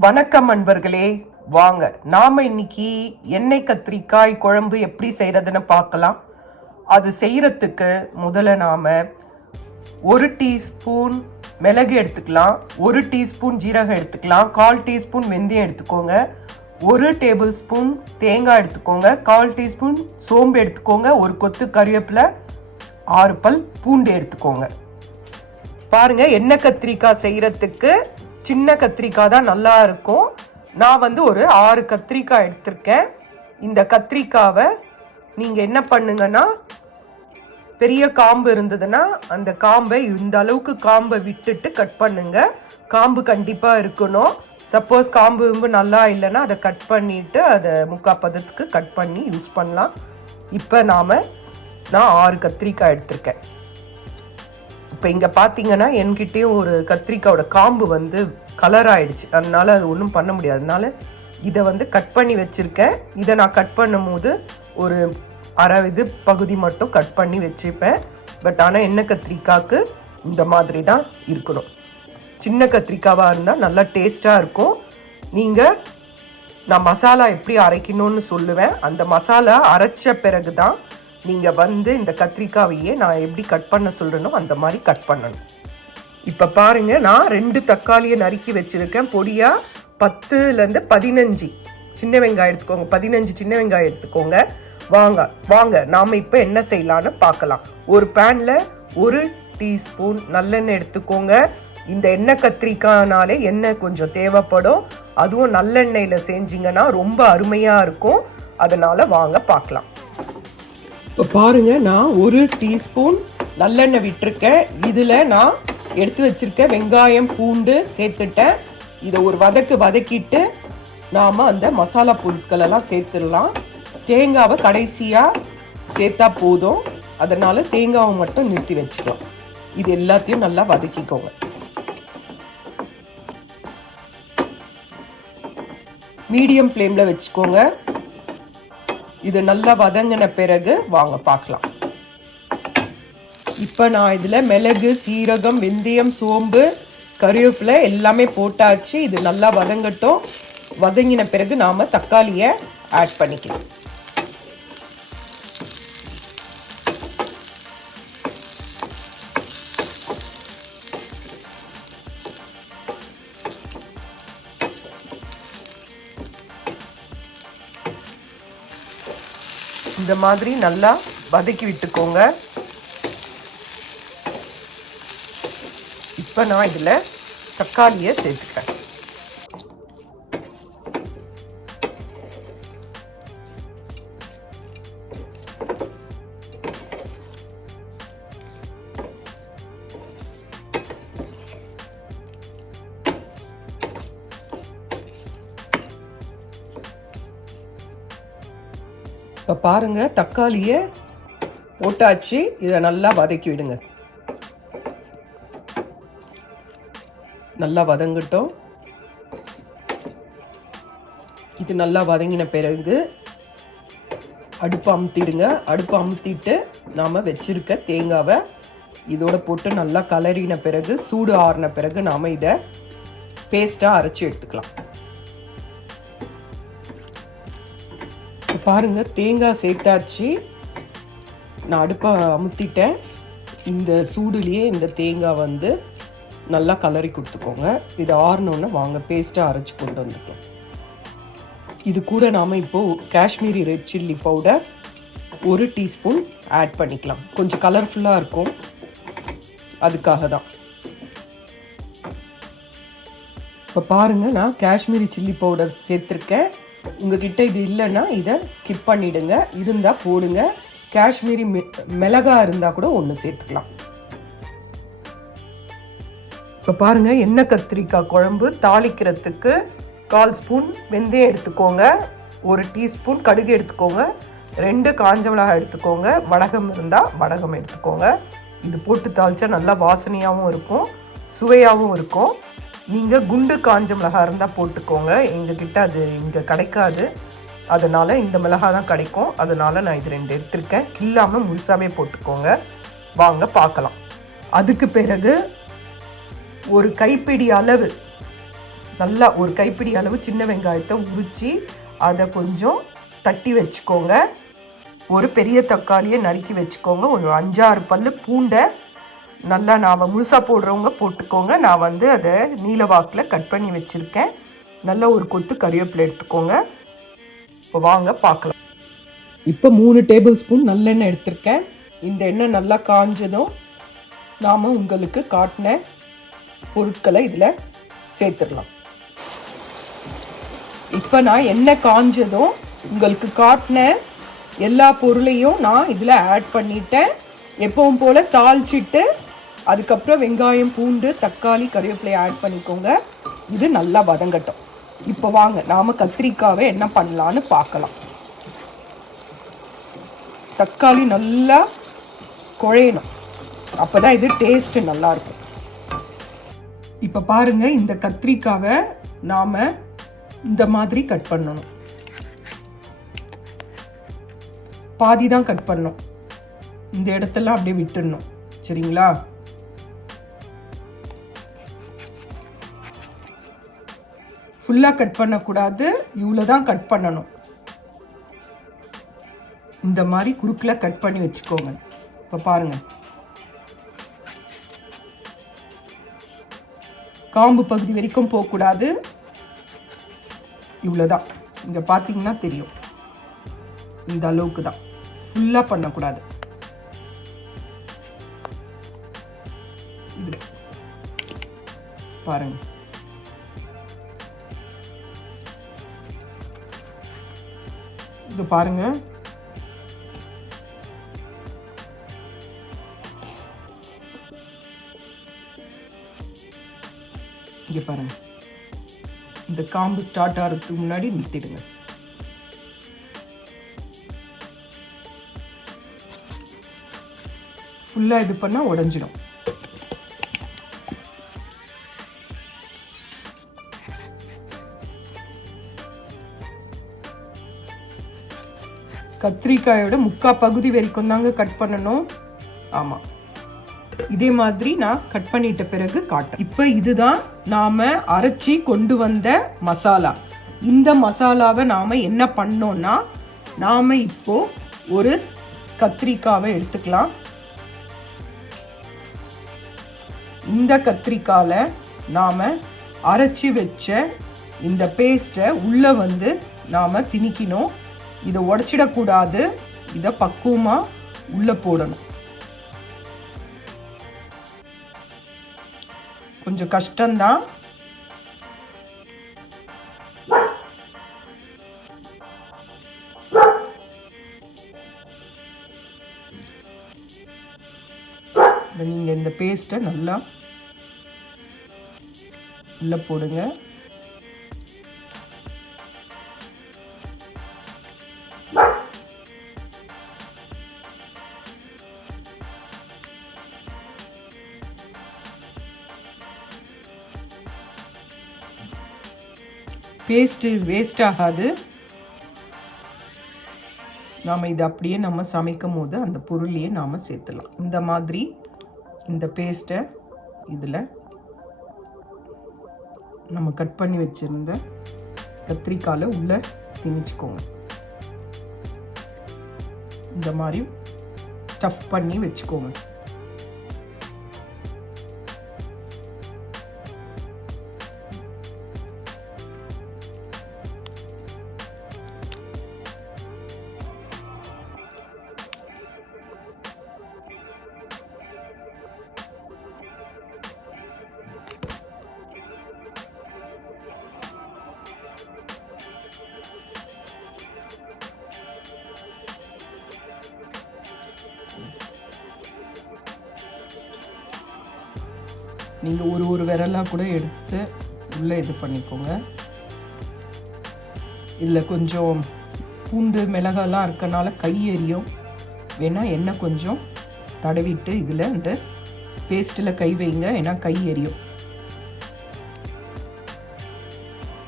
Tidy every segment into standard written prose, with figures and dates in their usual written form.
வணக்கம் அன்பர்களே, வாங்க நாம இன்னைக்கு எண்ணெய் கத்திரிக்காய் குழம்பு எப்படி செய்யறதுன்னு பார்க்கலாம். அது செய்யறதுக்கு முதல்ல நாம 1 டீஸ்பூன் மிளகு எடுத்துக்கலாம், 1 டீஸ்பூன் ஜீரகம் எடுத்துக்கலாம், 1/4 டீஸ்பூன் வெந்தயம் எடுத்துக்கோங்க, 1 டேபிள் ஸ்பூன் தேங்காய் எடுத்துக்கோங்க, 1/4 டீஸ்பூன் சோம்பு எடுத்துக்கோங்க, ஒரு கொத்து கறிவேப்பிலை, 6 பல் பூண்டு எடுத்துக்கோங்க. பாருங்க, எண்ணெய் கத்திரிக்காய் செய்யறதுக்கு சின்ன கத்திரிக்காய் தான் நல்லா இருக்கும். நான் ஒரு 6 கத்திரிக்காய் எடுத்திருக்கேன். இந்த கத்திரிக்காவை நீங்கள் என்ன பண்ணுங்கன்னா, பெரிய காம்பு இருந்ததுன்னா அந்த காம்பை இந்த அளவுக்கு காம்பை விட்டுட்டு கட் பண்ணுங்க. காம்பு கண்டிப்பாக இருக்கணும். சப்போஸ் காம்பு நல்லா இல்லைன்னா அதை கட் பண்ணிவிட்டு அதை 3/4 பதத்துக்கு கட் பண்ணி யூஸ் பண்ணலாம். இப்போ நான் 6 கத்திரிக்காய் எடுத்திருக்கேன். இப்போ இங்கே பார்த்தீங்கன்னா என்கிட்டயும் ஒரு கத்திரிக்காயோட காம்பு கலர் ஆயிடுச்சு. அதனால அது ஒன்றும் பண்ண முடியாது. அதனால இதை கட் பண்ணி வச்சுருக்கேன். இதை நான் கட் பண்ணும் போது ஒரு அரை இது பகுதி மட்டும் கட் பண்ணி வச்சுப்பேன். பட் ஆனால் எண்ணெய் கத்திரிக்காய்க்கு இந்த மாதிரி தான் இருக்கணும். சின்ன கத்திரிக்காவாக இருந்தால் நல்லா டேஸ்ட்டாக இருக்கும். நான் மசாலா எப்படி அரைக்கணும்னு சொல்லுவேன். அந்த மசாலா அரைச்ச பிறகு தான் நீங்கள் இந்த கத்திரிக்காவையே நான் எப்படி கட் பண்ண சொல்கிறேனோ அந்த மாதிரி கட் பண்ணணும். இப்போ பாருங்கள், நான் 2 தக்காளியை நறுக்கி வச்சுருக்கேன் பொடியாக. 10லேருந்து 15 சின்ன வெங்காயம் எடுத்துக்கோங்க. 15 சின்ன வெங்காயம் எடுத்துக்கோங்க. வாங்க நாம் இப்போ என்ன செய்யலான்னு பார்க்கலாம். ஒரு பேனில் 1 டீஸ்பூன் நல்லெண்ணெய் எடுத்துக்கோங்க. இந்த எண்ணெய் கத்திரிக்காய்னாலே எண்ணெய் கொஞ்சம் தேவைப்படும். அதுவும் நல்லெண்ணெயில் செஞ்சிங்கன்னா ரொம்ப அருமையாக இருக்கும். அதனால் வாங்க பார்க்கலாம். இப்போ பாருங்க, நான் 1 டீஸ்பூன் நல்லெண்ணெய் விட்டுருக்கேன். இதில் நான் எடுத்து வச்சிருக்க வெங்காயம் பூண்டு சேர்த்துட்டேன். இதை ஒரு வதக்கிட்டு நாம் அந்த மசாலா பொருட்கள் எல்லாம் சேர்த்துடலாம். தேங்காவை கடைசியாக சேர்த்தா போதும். அதனால தேங்காவை மட்டும் நிறுத்தி வச்சுக்கலாம். இது எல்லாத்தையும் நல்லா வதக்கிக்கோங்க. மீடியம் ஃப்ளேமில் வச்சுக்கோங்க. இது நல்லா வதங்கின பிறகு வாங்க பார்க்கலாம். இப்போ நான் இதில் மிளகு, சீரகம், வெந்தயம், சோம்பு, கறிவேப்பிலை எல்லாமே போட்டாச்சு. இது நல்லா வதங்கட்டும். வதங்கின பிறகு நாம் தக்காளியை ஆட் பண்ணிக்கலாம். இந்த மாதிரி நல்லா வதக்கி விட்டுக்கோங்க. இப்போ நான் இதில் தக்காளியை சேர்த்துக்கிறேன். இப்போ பாருங்க, தக்காளியை போட்டாச்சு. இதை நல்லா வதக்கி விடுங்க. நல்லா வதங்கட்டும். இது நல்லா வதங்கின பிறகு அடுப்பு அமுத்திடுங்க. அடுப்பு அமுத்திட்டு நாம் வச்சிருக்க தேங்காவை இதோட போட்டு நல்லா கலரின பிறகு, சூடு ஆறின பிறகு நாம் இதை பேஸ்ட்டாக அரைச்சி எடுத்துக்கலாம். பாருங்க, தேங்காய் சேர்த்தாச்சு. நான் அடுப்பை அமுத்திட்டேன். இந்த சூடுலேயே இந்த தேங்காய் நல்லா கலரி கொடுத்துக்கோங்க. இது ஆறினோன்னு வாங்க பேஸ்ட்டாக அரைச்சி கொண்டு வந்துக்கலாம். இது கூட நாம் இப்போது Kashmiri red chilli powder 1 teaspoon add பண்ணிக்கலாம். கொஞ்சம் கலர்ஃபுல்லாக இருக்கும், அதுக்காக தான். இப்போ பாருங்கள், நான் காஷ்மீரி சில்லி பவுடர் சேர்த்துருக்கேன். உங்ககிட்ட இது இல்லைன்னா இதை ஸ்கிப் பண்ணிவிடுங்க. இருந்தால் போடுங்க. காஷ்மீரி மிளகாய் இருந்தால் கூட ஒன்று சேர்த்துக்கலாம். இப்போ பாருங்கள், எண்ணெய் கத்திரிக்காய் குழம்பு தாளிக்கிறதுக்கு 1/4 ஸ்பூன் வெந்தயம் எடுத்துக்கோங்க, 1 டீஸ்பூன் கடுகு எடுத்துக்கோங்க, 2 காஞ்ச மிளகாய் எடுத்துக்கோங்க, வடகம் இருந்தால் வடகம் எடுத்துக்கோங்க. இது போட்டு தாளித்தா நல்லா வாசனையாகவும் இருக்கும், சுவையாகவும் இருக்கும். நீங்கள் குண்டு காஞ்ச மிளகாய் இருந்தால் போட்டுக்கோங்க. எங்ககிட்ட அது இங்கே கிடைக்காது. அதனால் இந்த மிளகாய் தான் கிடைக்கும். அதனால் நான் இது 2 எடுத்திருக்கேன். இல்லாமல் முழுசாகவே போட்டுக்கோங்க. வாங்க பார்க்கலாம். அதுக்கு பிறகு ஒரு கைப்பிடி அளவு நல்லா ஒரு கைப்பிடி அளவு சின்ன வெங்காயத்தை உரித்து அதை கொஞ்சம் தட்டி வச்சுக்கோங்க. ஒரு பெரிய தக்காளியை நறுக்கி வச்சுக்கோங்க. ஒரு 5-6 பல்லு பூண்டை நல்லா நான் முழுசாக போடுறவங்க போட்டுக்கோங்க. நான் அதை நீல வாக்கில் கட் பண்ணி வச்சுருக்கேன். நல்லா ஒரு கொத்து கறிவேப்பிலை எடுத்துக்கோங்க. இப்போ வாங்க பார்க்கலாம். இப்போ 3 டேபிள் ஸ்பூன் நல்லெண்ணெய் எடுத்திருக்கேன். இந்த எண்ணெய் நல்லா காஞ்சதும் நாம் உங்களுக்கு காட்டின பொருட்களை இதில் சேர்த்துடலாம். இப்போ நான் எண்ணெய் காஞ்சதும் உங்களுக்கு காட்டின எல்லா பொருளையும் நான் இதில் ஆட் பண்ணிட்டேன். எப்பவும் போல் தாளிச்சிட்டு அதுக்கப்புறம் வெங்காயம், பூண்டு, தக்காளி, கறிவேப்பிலை ஆட் பண்ணிக்கோங்க. இது நல்லா வதங்கட்டும். இப்போ வாங்க நாம் கத்திரிக்காவை என்ன பண்ணலான்னு பார்க்கலாம். தக்காளி நல்லா குழையணும், அப்போ தான் இது டேஸ்ட்டு நல்லாயிருக்கும். இப்போ பாருங்கள், இந்த கத்திரிக்காவை நாம் இந்த மாதிரி கட் பண்ணணும். பாதி தான் கட் பண்ணணும். இந்த இடத்தெல்லாம் அப்படியே விட்டுடணும். சரிங்களா? ஃபுல்லாக கட் பண்ணக்கூடாது, இவ்வளோ தான் கட் பண்ணணும். இந்த மாதிரி குறுக்கில் கட் பண்ணி வச்சுக்கோங்க. இப்போ பாருங்கள், காம்பு பகுதி வரைக்கும் போகக்கூடாது. இவ்வளோதான். இங்கே பார்த்தீங்கன்னா தெரியும், இந்த அளவுக்கு தான். ஃபுல்லாக பண்ணக்கூடாது. இது பாருங்க, இது பாருங்க. இங்கே பாருங்க, இந்த காம்பு ஸ்டார்ட் ஆகிறதுக்கு முன்னாடி நிறுத்திடுங்க. ஃபுல்லாக இது பண்ணால் உடஞ்சிடும். கத்திரிக்காயோட முக்கால் பகுதி வரைக்கும் தாங்க கட் பண்ணணும். ஆமாம், இதே மாதிரி நான் கட் பண்ணிட்ட பிறகு காட்டேன். இப்போ இதுதான் நாம் அரைச்சி கொண்டு வந்த மசாலா. இந்த மசாலாவை நாம் என்ன பண்ணோன்னா, நாம் இப்போ ஒரு கத்திரிக்காவை எடுத்துக்கலாம். இந்த கத்திரிக்காயில் நாம் அரைச்சி வச்ச இந்த பேஸ்ட்டை உள்ளே நாம் திணிக்கணும். இதை உடச்சிடக்கூடாது, இதை பக்குவமாக உள்ளே போடணும். கொஞ்சம் கஷ்டம்தான். நீங்கள் இந்த பேஸ்ட்டை நல்லா உள்ளே போடுங்க. பேஸ்ட்டு வேஸ்ட் ஆகாது. நாம் இதை அப்படியே நம்ம சமைக்கும் போது அந்த பொருளையே நாம் சேர்த்துலாம். இந்த மாதிரி இந்த பேஸ்ட்டை இதில் நம்ம கட் பண்ணி வச்சுருந்த கத்திரிக்காயில் உள்ளே திணிச்சுக்கோங்க. இந்த மாதிரி ஸ்டஃப் பண்ணி வச்சுக்கோங்க. நீங்கள் ஒரு விரலாக கூட எடுத்து உள்ளே இது பண்ணிக்கோங்க. இதில் கொஞ்சம் பூண்டு மிளகாலாம் இருக்கனால கை எரியும். வேணால் எண்ணெய் கொஞ்சம் தடவிட்டு இதில் இந்த பேஸ்ட்டில் கை வைங்க, ஏன்னா கை எரியும்.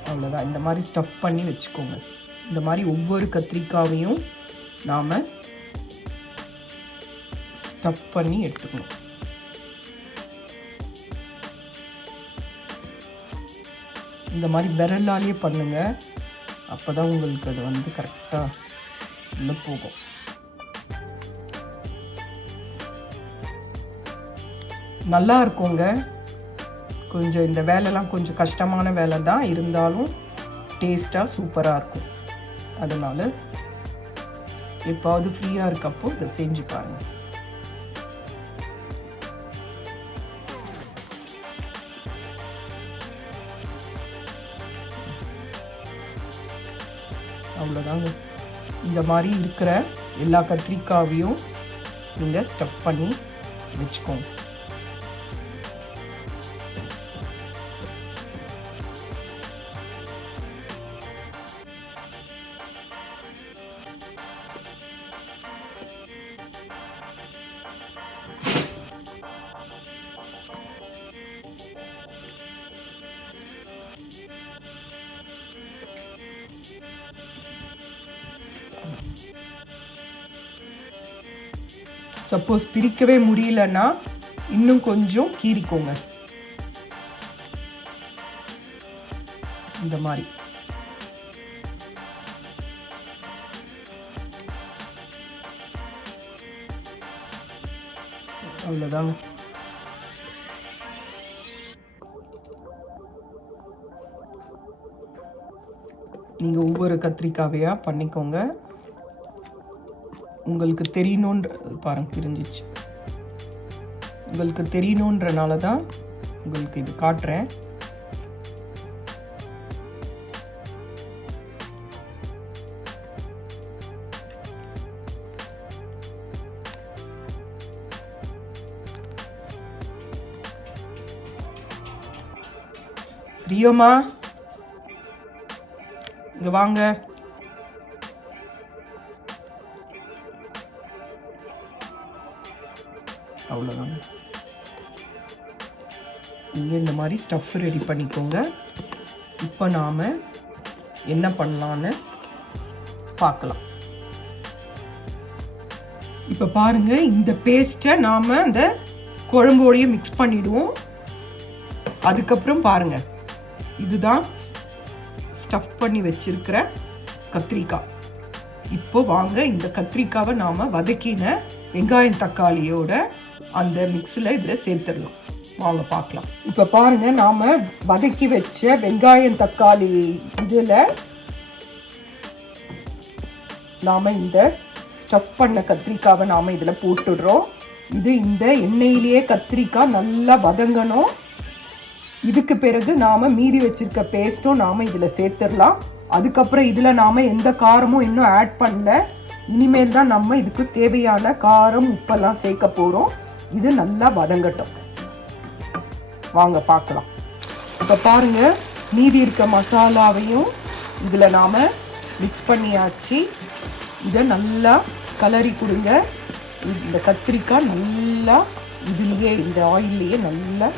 அவ்வளோதான். இந்த மாதிரி ஸ்டஃப் பண்ணி வச்சுக்கோங்க. இந்த மாதிரி ஒவ்வொரு கத்திரிக்காவையும் நாம் ஸ்டஃப் பண்ணி எடுத்துக்கணும். இந்த மாதிரி விரலாலேயே பண்ணுங்க, அப்போ தான் உங்களுக்கு அது வந்து கரெக்டாக உள்ளே போகும். நல்லா இருக்குங்க. கொஞ்சம் இந்த வேலைலாம் கொஞ்சம் கஷ்டமான வேலை தான், இருந்தாலும் டேஸ்ட்டாக சூப்பராக இருக்கும். அதனால் எப்பாவது ஃப்ரீயாக இருக்கப்போ இதை செஞ்சு பாருங்கள். அவ்வளோதாங்க. இந்த மாதிரி இருக்கிற எல்லா கத்திரிக்காவையும் நீங்கள் ஸ்டஃப் பண்ணி வச்சுக்கோங்க. சப்போஸ் பிரிக்கவே முடியலன்னா இன்னும் கொஞ்சம் கீறிக்கோங்க. இந்த மாதிரி அவ்வளோதாங்க. நீங்கள் ஒவ்வொரு கத்திரிக்காவையாக பண்ணிக்கோங்க. உங்களுக்கு தெரியணுன்ற பாருங்க, தெரிஞ்சிச்சு. உங்களுக்கு தெரியணுன்றனால தான் உங்களுக்கு இது காட்டுறேன். ரியோமா இங்க வாங்க. அவ்வளோதாங்க. நீங்கள் இந்த மாதிரி ஸ்டஃப் ரெடி பண்ணிக்கோங்க. இப்போ நாம் என்ன பண்ணலான்னு பார்க்கலாம். இப்போ பாருங்கள், இந்த பேஸ்ட்டை நாம் அந்த குழம்போடையே மிக்ஸ் பண்ணிவிடுவோம். அதுக்கப்புறம் பாருங்கள், இதுதான் ஸ்டஃப் பண்ணி வச்சிருக்கிற கத்திரிக்காய். இப்போ வாங்க இந்த கத்திரிக்காவை நாம் வதக்கின வெங்காயம் தக்காளியோட அந்த மிக்ஸில் இதில் சேர்த்துடலாம். வாங்க பார்க்கலாம். இப்போ பாருங்க, நாம் வதக்கி வச்ச வெங்காயம் தக்காளி இதில் நாம் இந்த ஸ்டஃப் பண்ண கத்திரிக்காவை நாம் இதில் போட்டுடுறோம். இது இந்த எண்ணெயிலேயே கத்திரிக்காய் நல்லா வதங்கணும். இதுக்கு பிறகு நாம் மீதி வச்சிருக்க பேஸ்ட்டும் நாம் இதில் சேர்த்துடலாம். அதுக்கப்புறம் இதில் நாம் எந்த காரமும் இன்னும் ஆட் பண்ணல. இனிமேல் தான் நம்ம இதுக்கு தேவையான காரம் உப்பெல்லாம் சேர்க்க போகிறோம். இது நல்லா வதங்கட்டும். வாங்க பார்க்கலாம். இப்போ பாருங்கள், மீதி இருக்க மசாலாவையும் இதில் நாம் மிக்ஸ் பண்ணியாச்சு. இதை நல்லா கலரி கொடுங்க. இந்த கத்திரிக்காய் நல்லா இதுலேயே இந்த ஆயில்லையே நல்லா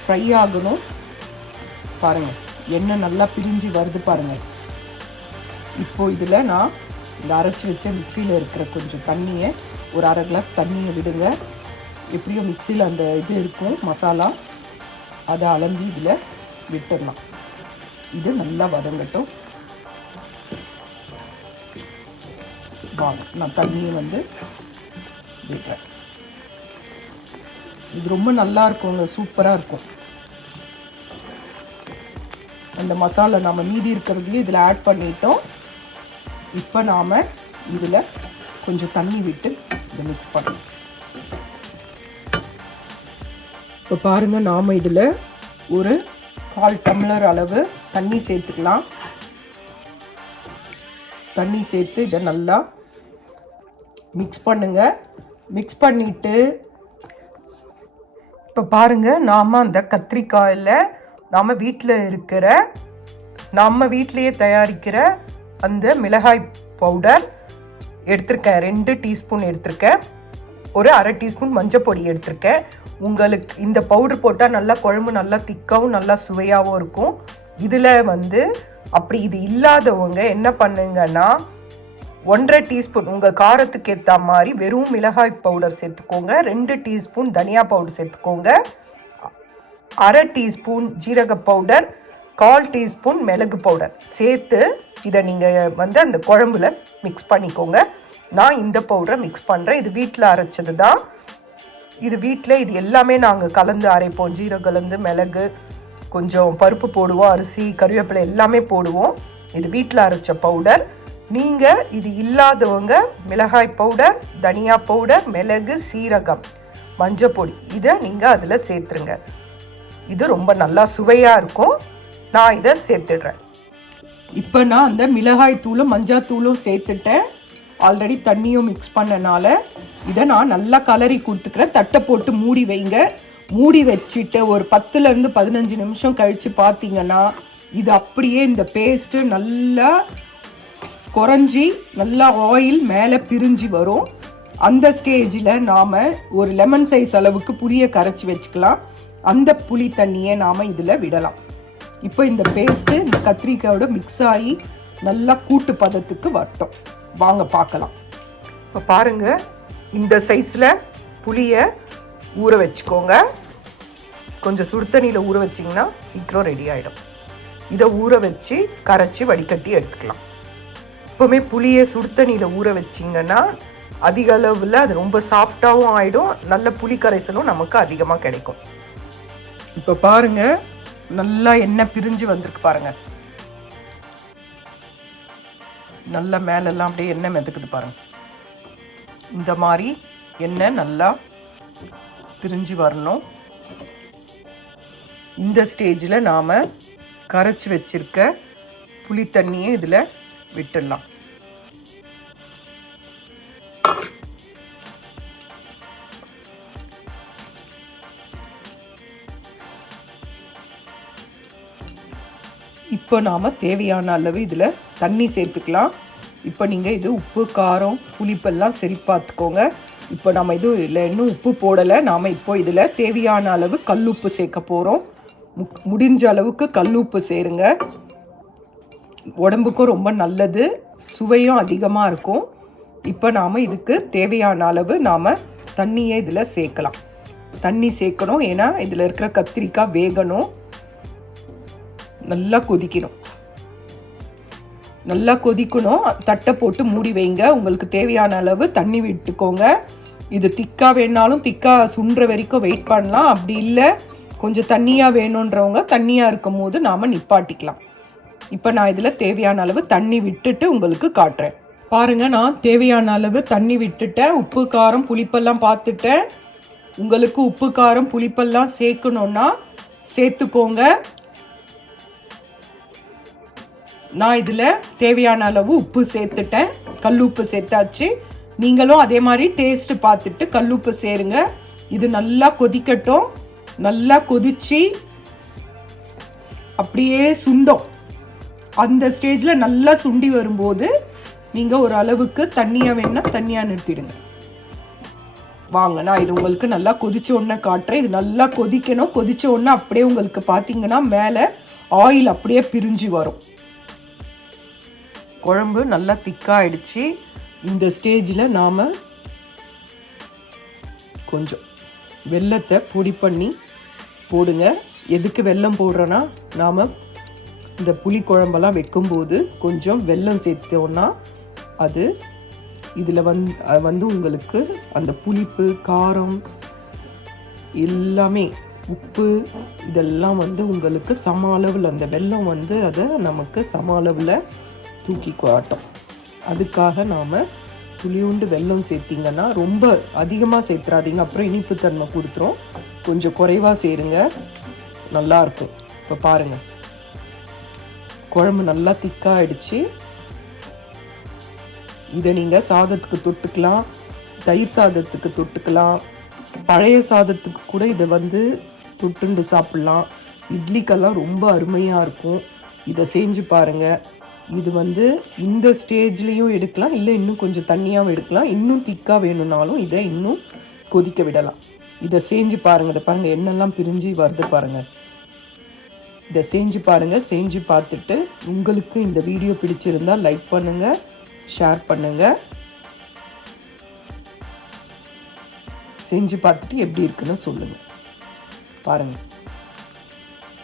ஃப்ரை ஆகணும். பாருங்கள், எண்ணெய் நல்லா பிரிஞ்சு வருது பாருங்கள். இப்போது இதில் நான் இந்த அரைச்சி வச்ச மிக்சியில் இருக்கிற கொஞ்சம் தண்ணியை, ஒரு அரை கிளாஸ் தண்ணியை விடுங்க. எப்படியும் மிக்சியில் அந்த இது இருக்கும் மசாலா, அதை அளந்து இதில் விட்டுடலாம். இது நல்லா வதங்கட்டும். வாங்க, நான் தண்ணியை வந்து விடுறேன். இது ரொம்ப நல்லா இருக்குங்க, சூப்பராக இருக்கும். அந்த மசாலா நம்ம மீதி இருக்கிறதுலையும் இதில் ஆட் பண்ணிட்டோம். இப்போ நாம் இதில் கொஞ்சம் தண்ணி விட்டு இதை மிக்ஸ் பண்ணணும். இப்போ பாருங்கள், நாம் இதில் ஒரு 1/4 டம்ளர் அளவு தண்ணி சேர்த்துக்கலாம். தண்ணி சேர்த்து இதை நல்லா மிக்ஸ் பண்ணுங்க. மிக்ஸ் பண்ணிவிட்டு இப்போ பாருங்கள், நாம் அந்த கத்திரிக்காயில் நாம் வீட்டிலையே தயாரிக்கிற அந்த மிளகாய் பவுடர் எடுத்திருக்கேன். 2 டீஸ்பூன் எடுத்திருக்கேன். ஒரு அரை டீஸ்பூன் மஞ்சள் பொடி எடுத்திருக்கேன். உங்களுக்கு இந்த பவுடர் போட்டால் நல்லா குழம்பு நல்லா திக்காவும் நல்லா சுவையாகவும் இருக்கும். இதில் வந்து அப்படி இது இல்லாதவங்க என்ன பண்ணுங்கன்னா 1/2 டீஸ்பூன் உங்கள் காரத்துக்கு ஏற்ற மாதிரி வெறும் மிளகாய் பவுடர் சேர்த்துக்கோங்க. 2 டீஸ்பூன் தனியா பவுடர் சேர்த்துக்கோங்க. அரை டீஸ்பூன் ஜீரக பவுடர், 1/4 டீஸ்பூன் மிளகு பவுடர் சேர்த்து இதை நீங்கள் வந்து அந்த குழம்புல மிக்ஸ் பண்ணிக்கோங்க. நான் இந்த பவுடரை மிக்ஸ் பண்ணுறேன். இது வீட்டில் அரைச்சது தான். இது வீட்டில் இது எல்லாமே நாங்கள் கலந்து அரைப்போம். ஜீரகம் கலந்து, மிளகு, கொஞ்சம் பருப்பு போடுவோம், அரிசி, கருவேப்பிலை எல்லாமே போடுவோம். இது வீட்டில் அரைச்ச பவுடர். நீங்கள் இது இல்லாதவங்க மிளகாய் பவுடர், தனியா பவுடர், மிளகு, சீரகம், மஞ்சள் பொடி இதை நீங்கள் அதில் சேர்த்துருங்க. இது ரொம்ப நல்லா சுவையாக இருக்கும். நான் இதை சேர்த்துடுறேன். இப்போ நான் அந்த மிளகாய் தூளும் மஞ்சள் தூளும் சேர்த்துட்டேன். ஆல்ரெடி தண்ணியும் மிக்ஸ் பண்ணனால இதை நான் நல்லா கலரி கொடுத்துக்கிறேன். தட்டை போட்டு மூடி வைங்க. மூடி வச்சுட்டு ஒரு 10லேருந்து 15 நிமிஷம் கழித்து பார்த்தீங்கன்னா இது அப்படியே இந்த பேஸ்ட்டு நல்லா குறைஞ்சி நல்லா ஆயில் மேலே பிரிஞ்சு வரும். அந்த ஸ்டேஜில் நாம் ஒரு லெமன் சைஸ் அளவுக்கு புளியை கரைச்சி வச்சுக்கலாம். அந்த புளி தண்ணியை நாம் இதில் விடலாம். இப்போ இந்த பேஸ்ட்டு இந்த கத்திரிக்காயோட மிக்ஸ் ஆகி நல்லா கூட்டு பதத்துக்கு வரட்டும். வாங்க பார்க்கலாம். இப்போ பாருங்கள், இந்த சைஸில் புளியை ஊற வச்சுக்கோங்க. கொஞ்சம் சுடு தண்ணியில் ஊற வச்சிங்கன்னா சீக்கிரம் ரெடி ஆகிடும். இதை ஊற வச்சு கரைச்சி வடிகட்டி எடுத்துக்கலாம். எப்போவுமே புளியை சுடு தண்ணியில் ஊற வச்சிங்கன்னா அதிக அளவில் அது ரொம்ப சாஃப்டாகவும் ஆகிடும். நல்ல புளி கரைசலும் நமக்கு அதிகமாக கிடைக்கும். இப்போ பாருங்கள், நல்லா எண்ணெய் பிரிஞ்சு வந்திருக்கு பாருங்கள். நல்லா மேலெல்லாம் அப்படியே எண்ணெய் மிதக்குது பாருங்கள். இந்த மாதிரி எண்ணெய் நல்லா பிரிஞ்சு வரணும். இந்த ஸ்டேஜில் நாம் கரைச்சி வச்சிருக்க புளி தண்ணியை இதில் விட்டுடலாம். இப்போ நாம் தேவையான அளவு இதில் தண்ணி சேர்த்துக்கலாம். இப்போ நீங்கள் இது உப்பு, காரம், புளிப்பெல்லாம் சரி பார்த்துக்கோங்க. இப்போ நம்ம இது இல்லை இன்னும் உப்பு போடலை. நாம் இப்போ இதில் தேவையான அளவு கல்லுப்பு சேர்க்க போகிறோம். முடிஞ்ச அளவுக்கு கல்லுப்பு சேருங்க. உடம்புக்கும் ரொம்ப நல்லது, சுவையும் அதிகமாக இருக்கும். இப்போ நாம் இதுக்கு தேவையான அளவு நாம் தண்ணியை இதில் சேர்க்கலாம். தண்ணி சேர்க்கணும், ஏன்னா இதில் இருக்கிற கத்திரிக்காய் வேகணும். நல்லா கொதிக்கணும். நல்லா கொதிக்கணும். தட்டை போட்டு மூடி வைங்க. உங்களுக்கு தேவையான அளவு தண்ணி விட்டுக்கோங்க. இது திக்காக வேணாலும் திக்காக சுண்டுற வரைக்கும் வெயிட் பண்ணலாம். அப்படி இல்லை கொஞ்சம் தண்ணியாக வேணுன்றவங்க தண்ணியாக இருக்கும் போது நாம் நிப்பாட்டிக்கலாம். இப்போ நான் இதில் தேவையான அளவு தண்ணி விட்டுட்டு உங்களுக்கு காட்டுறேன். பாருங்கள், நான் தேவையான அளவு தண்ணி விட்டுட்டேன். உப்பு, காரம், புளிப்பெல்லாம் பார்த்துட்டேன். உங்களுக்கு உப்பு, காரம், புளிப்பெல்லாம் சேர்க்கணுன்னா சேர்த்துக்கோங்க. நான் இதில் தேவையான அளவு உப்பு சேர்த்துட்டேன். கல்லுப்பு சேர்த்தாச்சு. நீங்களும் அதே மாதிரி டேஸ்ட் பார்த்துட்டு கல்லுப்பு சேருங்க. இது நல்லா கொதிக்கட்டும். நல்லா கொதிச்சு அப்படியே சுண்டும். அந்த ஸ்டேஜில் நல்லா சுண்டி வரும்போது நீங்கள் ஒரு அளவுக்கு தண்ணியாக வேணுன்னா தண்ணியாக நிறுத்திடுங்க. வாங்க, நான் இது உங்களுக்கு நல்லா கொதிச்ச உடனே காட்டுறேன். இது நல்லா கொதிக்கணும். கொதிச்ச உடனே அப்படியே உங்களுக்கு பார்த்தீங்கன்னா மேலே ஆயில் அப்படியே பிரிஞ்சு வரும். குழம்பு நல்லா திக்காயிடுச்சு. இந்த ஸ்டேஜில் நாம் கொஞ்சம் வெல்லத்தை பொடி பண்ணி போடுங்க. எதுக்கு வெல்லம் போடுறோன்னா, நாம் இந்த புளி குழம்பெல்லாம் வைக்கும்போது கொஞ்சம் வெல்லம் சேர்த்தோன்னா அது இதில் வந்து உங்களுக்கு அந்த புளிப்பு, காரம் எல்லாமே, உப்பு இதெல்லாம் வந்து உங்களுக்கு சம அளவில், அந்த வெல்லம் வந்து அதை நமக்கு சம அளவில் தூக்கி காட்டும். அதுக்காக நாம் புளியுண்டு வெல்லம் சேர்த்திங்கன்னா ரொம்ப அதிகமாக சேர்த்துறாதீங்க, அப்புறம் இனிப்பு தன்மை கொடுத்துரும். கொஞ்சம் குறைவாக சேருங்க, நல்லாயிருக்கும். இப்போ பாருங்கள், குழம்பு நல்லா திக்காகிடுச்சு. இதை நீங்கள் சாதத்துக்கு தொட்டுக்கலாம், தயிர் சாதத்துக்கு தொட்டுக்கலாம், பழைய சாதத்துக்கு கூட இதை வந்து தொட்டுண்டு சாப்பிட்லாம். இட்லிக்கெல்லாம் ரொம்ப அருமையாக இருக்கும். இதை செஞ்சு பாருங்கள். இது வந்து இந்த ஸ்டேஜ்லேயும் எடுக்கலாம், இல்லை இன்னும் கொஞ்சம் தண்ணியாகவும் எடுக்கலாம். இன்னும் திக்காக வேணும்னாலும் இதை இன்னும் கொதிக்க விடலாம். இதை செஞ்சு பாருங்கள். இதை பாருங்கள், எண்ணெல்லாம் பிரிஞ்சு வருது பாருங்கள். இதை செஞ்சு பாருங்கள். செஞ்சு பார்த்துட்டு உங்களுக்கு இந்த வீடியோ பிடிச்சிருந்தால் லைக் பண்ணுங்கள், ஷேர் பண்ணுங்கள். செஞ்சு பார்த்துட்டு எப்படி இருக்குன்னு சொல்லுங்கள். பாருங்கள்,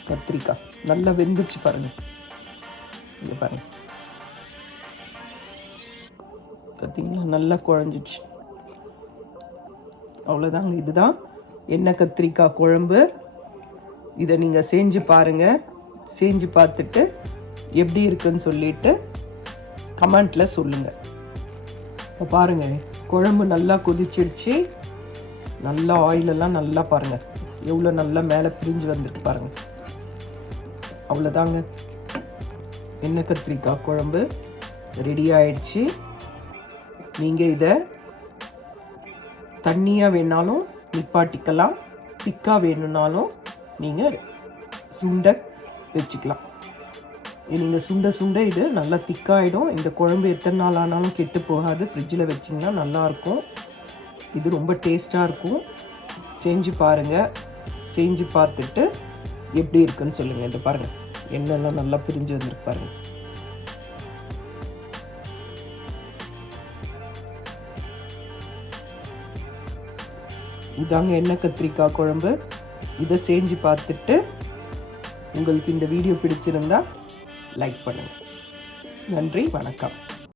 கத்திரிக்காய் நல்லா வெந்துருச்சு பாருங்க. இங்க பாருங்க, பார்த்தீங்களா, நல்லா குழஞ்சிடுச்சு. அவ்வளோதாங்க. இதுதான் எண்ணெய் கத்திரிக்காய் குழம்பு. இதை நீங்கள் செஞ்சு பாருங்கள். செஞ்சு பார்த்துட்டு எப்படி இருக்குன்னு சொல்லிட்டு கமெண்ட்டில் சொல்லுங்கள். இப்போ பாருங்கள், குழம்பு நல்லா கொதிச்சிடுச்சு. நல்லா ஆயிலெல்லாம் நல்லா பாருங்கள் எவ்வளோ நல்லா மேலே பிரிஞ்சு வந்திருக்கு பாருங்கள். அவ்வளோதாங்க, எண்ணெய் கத்திரிக்காய் குழம்பு ரெடி ஆயிடுச்சு. நீங்கள் இதை தண்ணியாக வேணாலும் நிப்பாட்டிக்கலாம், திக்காக வேணும்னாலும் நீங்கள் சுண்டை வச்சுக்கலாம். நீங்கள் சுண்ட இது நல்லா திக்காயிடும். இந்த குழம்பு எத்தனை நாள் ஆனாலும் கெட்டு போகாது. ஃப்ரிட்ஜில் வச்சிங்கன்னா நல்லாயிருக்கும். இது ரொம்ப டேஸ்ட்டாக இருக்கும். செஞ்சு பாருங்கள். செஞ்சு பார்த்துட்டு எப்படி இருக்குன்னு சொல்லுங்கள். இதை பாருங்கள், எண்ணெய்லாம் நல்லா பிரிஞ்சு வந்துருக்கு பாருங்கள். இதாங்க எண்ணெய் கத்திரிக்காய் குழம்பு. இதை செஞ்சு பார்த்துட்டு உங்களுக்கு இந்த வீடியோ பிடிச்சிருந்தா லைக் பண்ணுங்கள். நன்றி, வணக்கம்.